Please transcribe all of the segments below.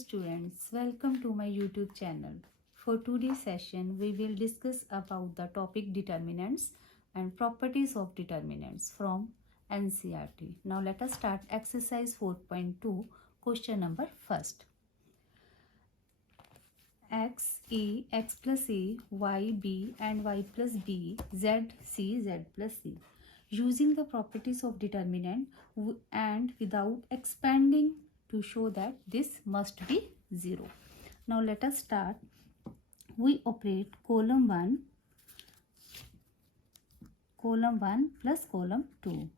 students, welcome to my YouTube channel. For today's session, we will discuss about the topic determinants and properties of determinants from NCERT. Now let us start exercise 4.2, question number first. X, A, X plus A, Y, B and Y plus B, Z, C, Z plus C. Using the properties of determinant and without expanding to show that this must be 0. Now let us start. We operate column 1 plus column 2.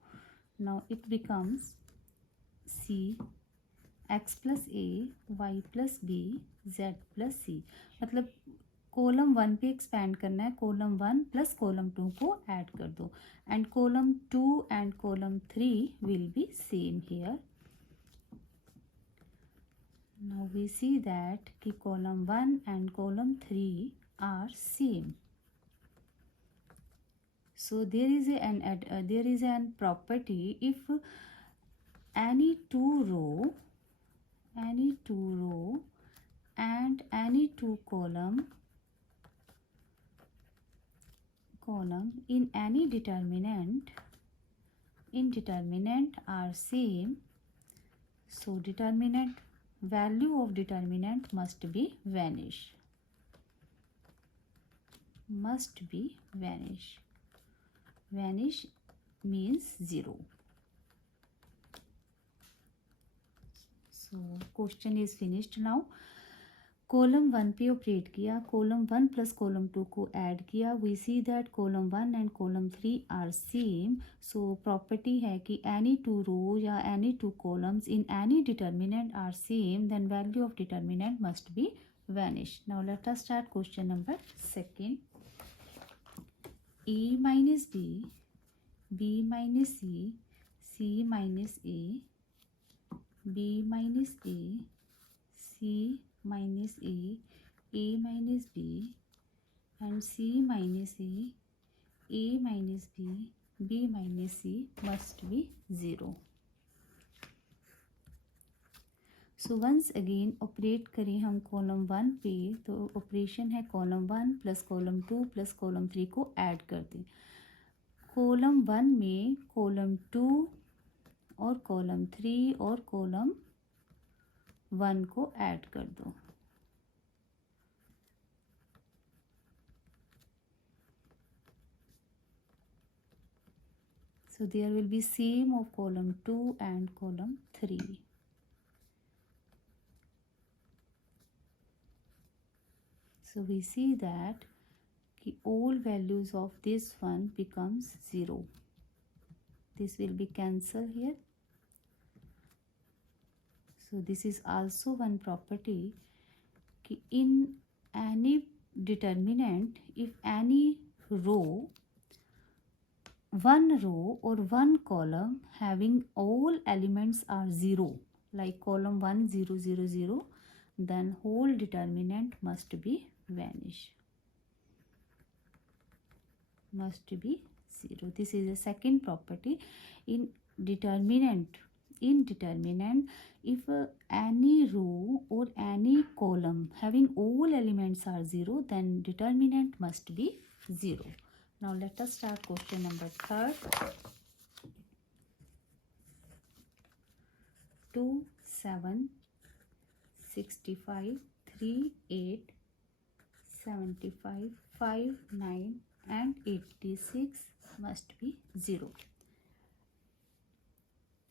Now it becomes C, X plus A, Y plus B, Z plus C. मतलब column 1 पे expand करना है, column 1 plus column 2 को add कर दो and column 2 and column 3 will be same here. Now we see that कि column 1 and column 3 are same. So there is an property if any two row and any two column in any determinant are same. So value of determinant must be vanish. Vanish means 0. So question is finished now. Column 1 पे operate किया, column 1 plus column 2 को add किया. We see that column 1 and column 3 are same. So property है कि any two row या any two columns in any determinant are same, then value of determinant must be vanish. Now let us start question number second. A minus B minus C minus A, B minus A, C minus A minus B and C minus A minus B, B minus C must be 0. So once again operate करें हम column 1 पे, तो operation है column 1 plus column 2 plus column 3 को add कर दें. Column 1 में column 2 और कॉलम 3 और कॉलम 1 को ऐड कर दो. So there will be same of column 2 and column 3. So we see that all values of this one becomes 0. This will be cancelled here. So this is also one property कि in any determinant, if any one row or one column having all elements are 0, like column 1 0 0 0, then whole determinant must be vanish. Must be 0. This is a second property in determinant. In determinant, if any row or any column having all elements are 0, then determinant must be 0. Now let us start question number 3rd. 2, 7, 65, 3, 8, 75, 5, 9 and 86 must be 0.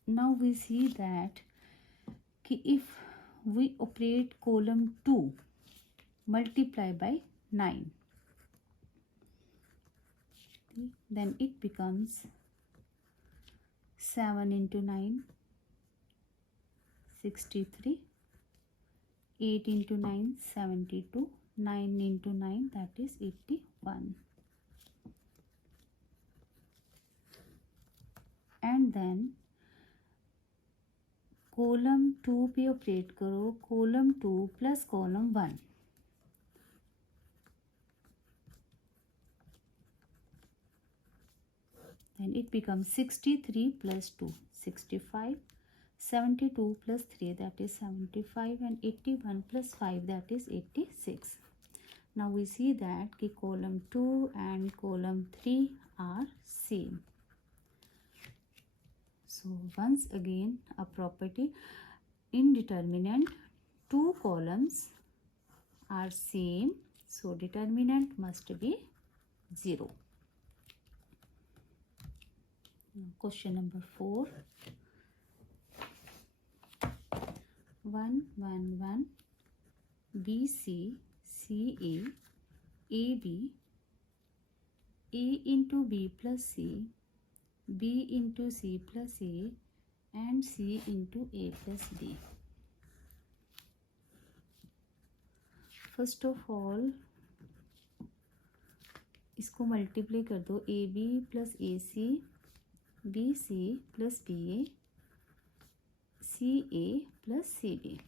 Now we see that if we operate column 2 multiply by 9, then it becomes 7 into 9 63, 8 into 9 72, 9 into 9 that is 81. And then column 2 पे operate करो, column 2 plus column 1. Then it becomes 63 plus 2, 65, 72 plus 3 that is 75 and 81 plus 5 that is 86. Now we see that ki column 2 and column 3 are same. So once again a property in determinant, two columns are same, so determinant must be 0. Question number 4. 1 1 1 BC CA AB A into B plus C B into C plus A and C into A plus B. First of all इसको multiply कर दो, A B plus A C B C plus B A C A plus C B.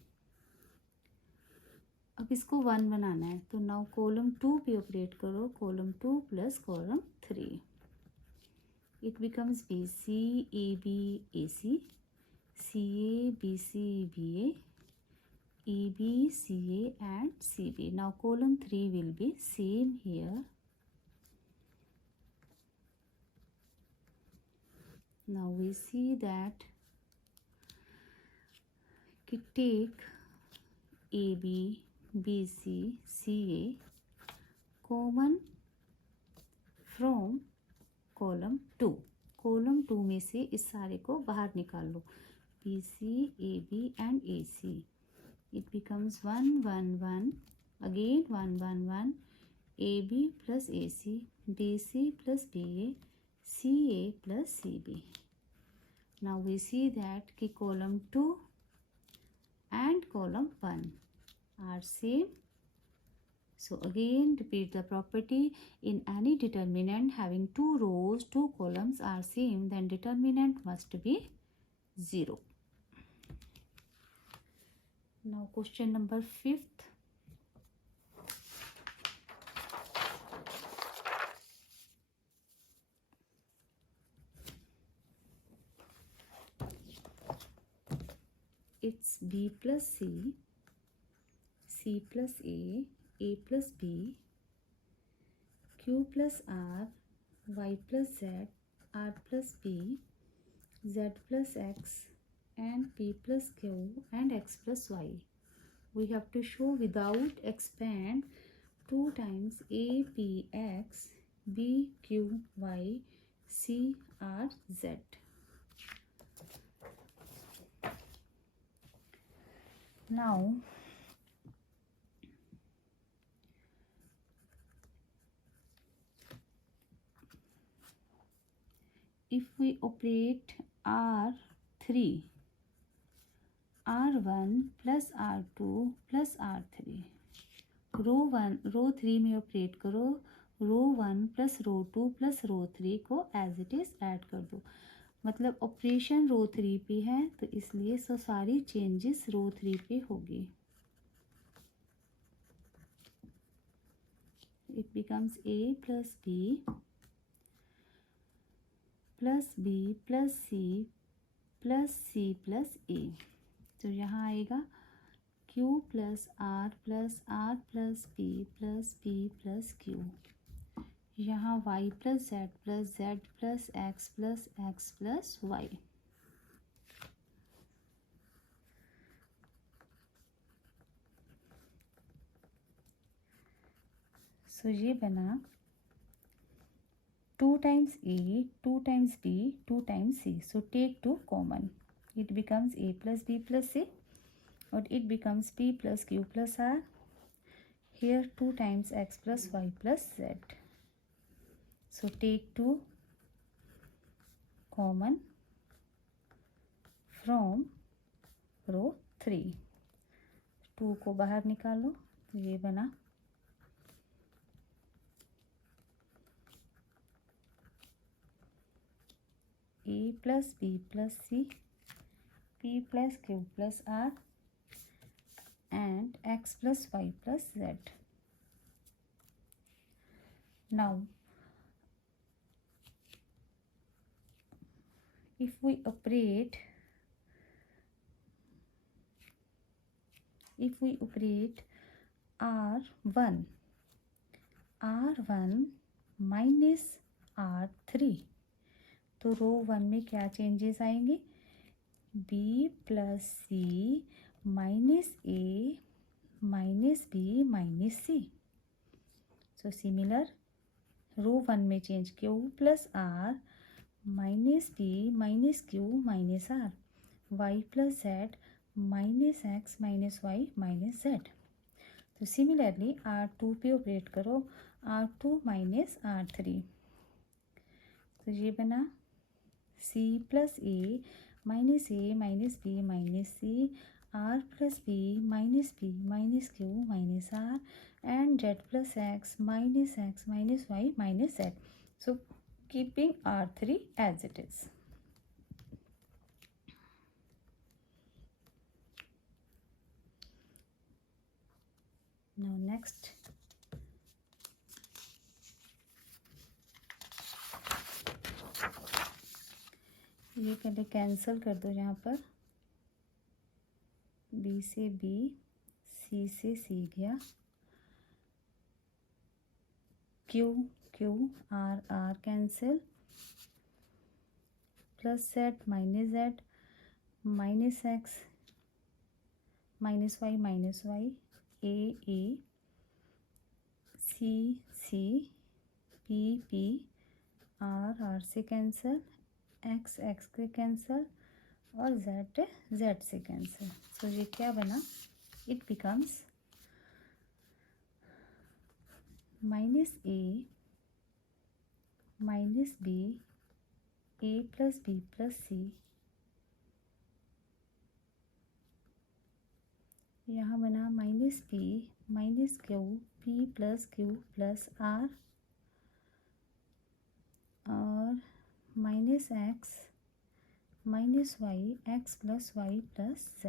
अब इसको 1 बनाना है तो now column 2 पे operate करो, column 2 plus column 3. It becomes B C A B A C A B C B A B C A and C B. Now column 3 will be same here. Now we see that take AB, BC, CA common from column 2. column 2 में से इस सारे को बाहर निकाल लो, BC, AB and AC. It becomes 1 1 1 again 1 1 1 AB plus AC, BC plus BA, CA plus CB. Now we see that ki column 2 and column 1 are same. So again repeat the property. In any determinant having 2 rows, 2 columns are same, then determinant must be 0. Now question number 5th. It's B plus C, C plus A plus B, Q plus R, Y plus Z, R plus B, Z plus X, and P plus Q, and X plus Y. We have to show without expand 2 times A, P, X, B, Q, Y, C, R, Z. Now if we operate R3, R1 plus R2 plus R3, रो 3 में operate करो, रो 1 plus रो 2 plus रो 3 को as it is add कर दो. मतलब operation रो 3 पे है तो इसलिए सारी चेंजेस रो 3 पे होगी. It becomes A plus B plus B plus C plus C plus A. तो यहाँ आएगा Q plus R plus P plus Q. यहाँ Y plus Z plus X plus Y. सो ये बना 2 times A, 2 times B, 2 times C. So take 2 common. It becomes A plus B plus C, or it becomes P plus Q plus R. Here 2 times X plus Y plus Z. So take 2 common from row 3. 2 को बाहर निकालो तो ये बना A plus B plus C, P plus Q plus R, and X plus Y plus Z. Now if we operate if we operate R1 minus R3, तो रो 1 में क्या changes आएंगे? B plus C minus A minus B minus C. So similar row 1 में change Q plus R minus B minus Q minus R, Y plus Z minus X minus Y minus Z. तो similarly R2 पे operate करो, R2 minus R3, तो ये बना C plus A minus B minus C, R plus B minus Q minus R, and Z plus X minus Y minus Z. So keeping R3 as it is. Now next, ये पहले cancel कर दो, यहाँ पर B से B, C से C गया, Q R cancel, plus Z minus X minus Y, A C P R से कैंसिल, X से कैंसिल और Z से कैंसिल. सो ये क्या बना? It becomes minus A minus B, A plus B plus C, यहाँ बना minus P minus Q, P plus Q plus R, और minus X minus Y, X plus Y plus Z.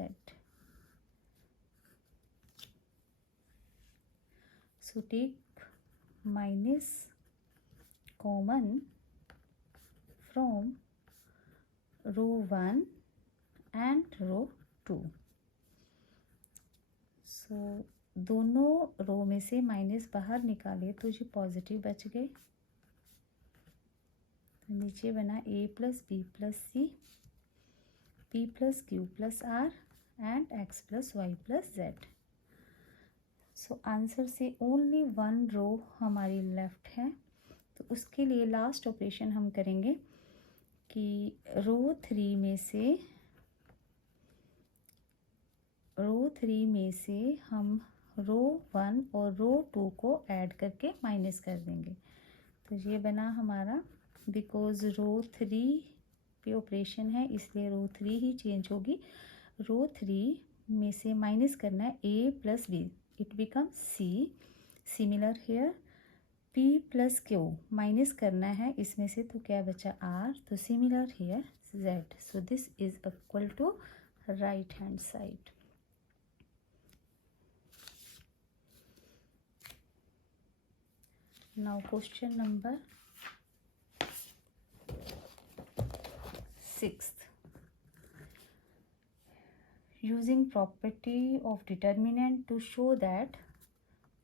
So take minus common from row 1 and row 2. So दोनों रो में से minus बाहर निकाले तो ये पॉजिटिव बच गए. तो नीचे बना A plus B plus C, P plus Q plus R and X plus Y plus Z. So answer से ओनली 1 रो हमारी लेफ्ट है. तो उसके लिए लास्ट ऑपरेशन हम करेंगे कि रो 3 में से हम रो 1 और रो 2 को ऐड करके माइनस कर देंगे. तो ये बना हमारा, बिकॉज रो 3 पे ऑपरेशन है इसलिए रो 3 ही चेंज होगी. रो 3 में से माइनस करना है A plus B, it becomes C. Similar here P plus Q minus करना है इसमें से, तो क्या बचा R. तो similar here Z. So this is equal to right hand side. Now question number 6. Using property of determinant to show that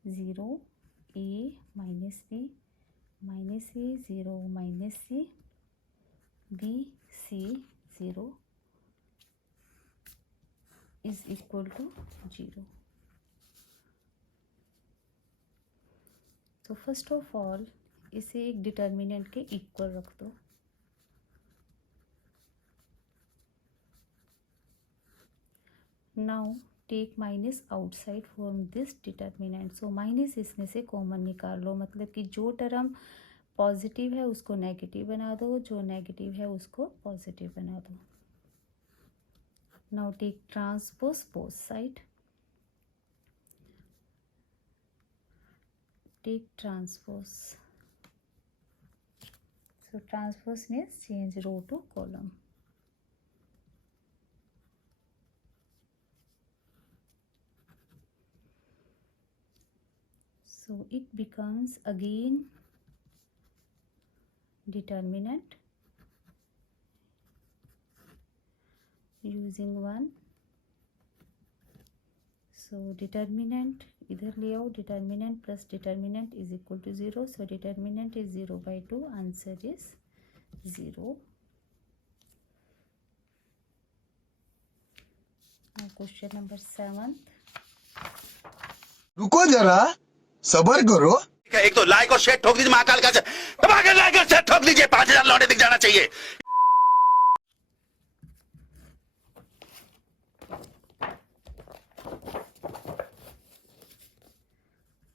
0 A minus B minus A 0 minus C B C 0 is equal to 0. तो first of all इसे एक determinant के equal रख दो. Now take minus outside from this determinant. So minus इसमें से common निकाल लो, मतलब कि जो टर्म पॉजिटिव है उसको नेगेटिव बना दो, जो नेगेटिव है उसको पॉजिटिव बना दो. Now take transpose both side. Take transpose. So transpose means change row to column. So it becomes again determinant using 1. So determinant इधर ले आओ, determinant plus determinant is equal to 0. So determinant is 0 by 2. Answer is 0. Now question number 7. रुको जरा, सबर करो. एक तो like और शेयर ठोक दीजिए, महाकाल का दबा के लाइक और शेयर ठोक दीजिए, 5,000 लौटे दिख जाना चाहिए.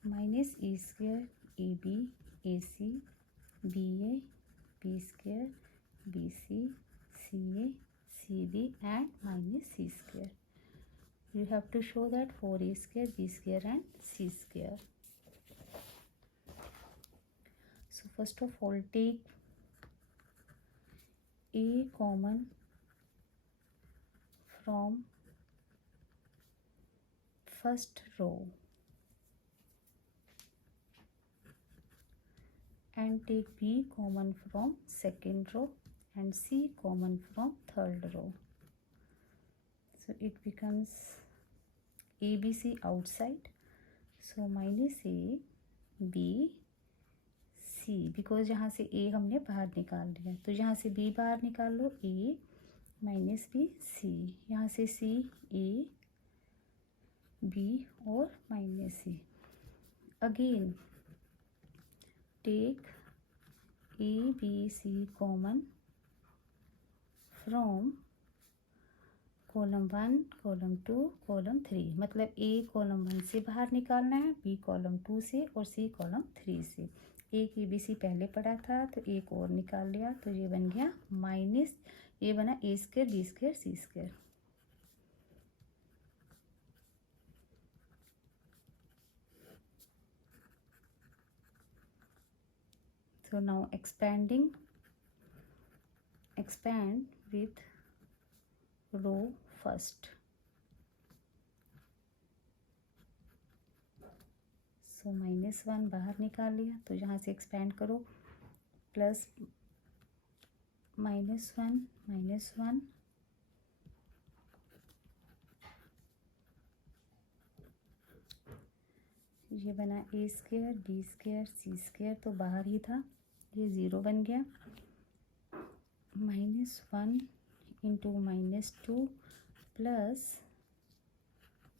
Minus e square ab ac ba b square bc ca cb and minus c square. You have to show that 4a square b square and c square. So first of all, take a common from first row and take b common from second row and c common from third row. So it becomes abc outside, so minus a b c, because यहाँ से a हमने बाहर निकाल लिया, तो यहाँ से b बाहर निकाल लो, a माइनस b c, यहाँ से c a b और minus c. Again take a b c common from column 1 column 2 column 3, मतलब a कॉलम 1 से बाहर निकालना है, b कॉलम 2 से और c कॉलम 3 से. एक ए बी सी पहले पढ़ा था तो एक और निकाल लिया, तो ये बन गया माइनस, ये बना ए square B square C square. So now expand with row first. So -1 बाहर निकाल लिया, तो यहाँ से एक्सपेंड करो, प्लस -1 ये बना ए स्क्वायर बी स्क्वायर सी स्क्वायर, तो बाहर ही था, ये 0 बन गया. -1 इंटू -2 प्लस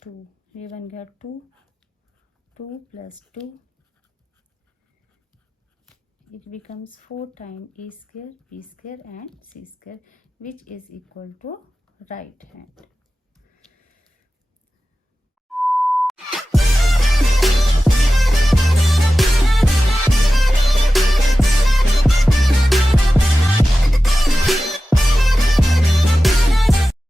2, ये बन गया 2 plus 2, it becomes 4 times a square b square and c square, which is equal to right hand.